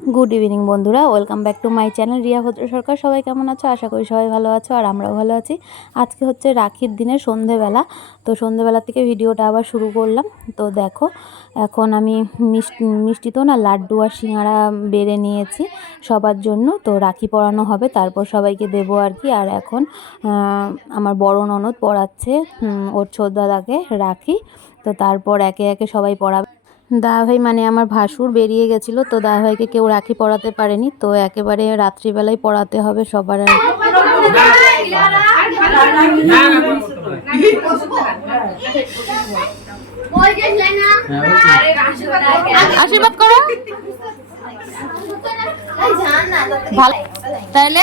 Good evening বন্ধুরা। Welcome back to my channel Riya Bhadra Sarkar সবাই কেমন আছো? আশা করি সবাই ভালো আছো, আর আমরাও ভালো আছি। আজকে হচ্ছে রাখির দিনে সন্ধেবেলা। তো সন্ধেবেলা থেকে ভিডিওটা আবার শুরু করলাম। তো দেখো, এখন আমি মিষ্টি মিষ্টি তো না, লাড্ডু আর সিঙ্গারা বেড়ে নিয়েছি সবার জন্য। তো রাখি পরানো হবে, তারপর সবাইকে দেবো আর কি। আর এখন আমার বড় ননদ পড়াচ্ছে ওর ছোট দাদাকে রাখি। তো তারপর একে একে সবাই পড়াবে। দাদাভাই মানে আমার ভাসুর বেরিয়ে গেছিল, তো দাদাভাইকে কেউ রাখি পড়াতে পারেনি, তো একেবারে রাত্রিবেলায় পড়াতে হবে সবার আশীর্বাদ করো। ভালো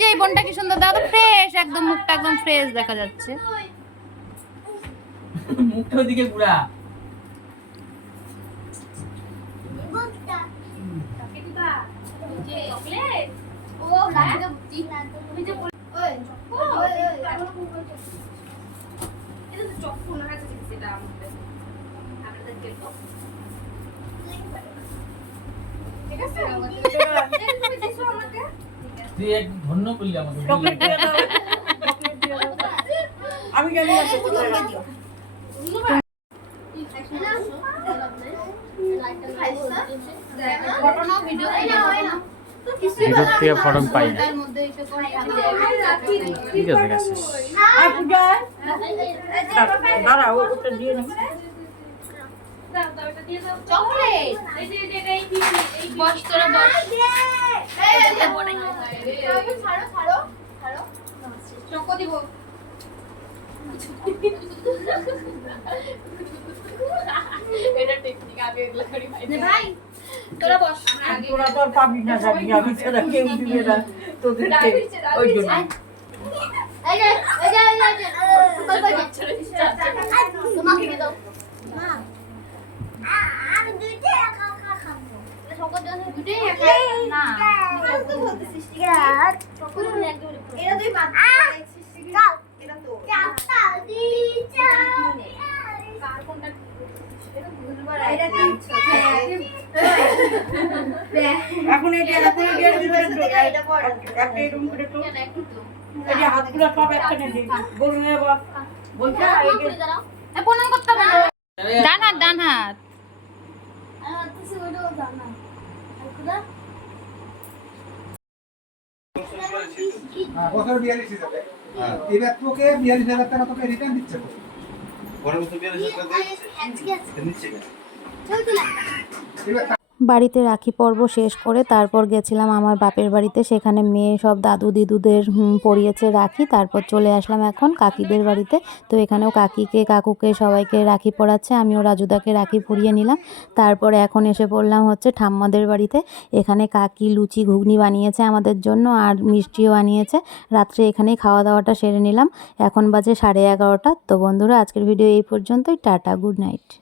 যে এই বোনটা কি সুন্দর? দাদা ফ্রেশ একদম মুখটা একদম ফ্রেশ দেখা যাচ্ছে। মুখটা ওদিকে ঘুরা। তুই এক ধন্য করলি আমাকে। আমি গেলে ভিডিওর থেকে পাই না। ঠিক আছে গেছে দাঁড়া ওটা দিয়ে নে তোরা তো পাবি না জানি আমি ছাড়া কেউ দিবে না তোদের ওই জন্য এখন এটা এখন এটা হাতগুলো সব এবার বলছে প্রণাম করতে হবে ডান হাত ডান হাত। বছর বিয়াল্লিশ হিসাবে এবার তোকে বিয়াল্লিশ হাজার টাকা তোকে রিটার্ন দিচ্ছে। পরের বছর বিয়াল্লিশ হাজার টাকা দিচ্ছে। নিচ্ছে এবার বাড়িতে রাখি পর্ব শেষ করে তারপর গেছিলাম আমার বাপের বাড়িতে। সেখানে মেয়ে সব দাদু দিদুদের হুম, পরিয়েছে রাখি। তারপর চলে আসলাম এখন কাকিদের বাড়িতে। তো এখানেও কাকিকে কাকুকে সবাইকে রাখি পরাচ্ছে আমিও রাজুদাকে রাখি পরিয়ে নিলাম। তারপর এখন এসে পড়লাম হচ্ছে ঠাম্মাদের বাড়িতে। এখানে কাকি লুচি ঘুগনি বানিয়েছে আমাদের জন্য আর মিষ্টিও বানিয়েছে। রাত্রে এখানেই খাওয়া দাওয়াটা সেরে নিলাম। এখন বাজে সাড়ে এগারোটা। তো বন্ধুরা আজকের ভিডিও এই পর্যন্তই। Tata good night.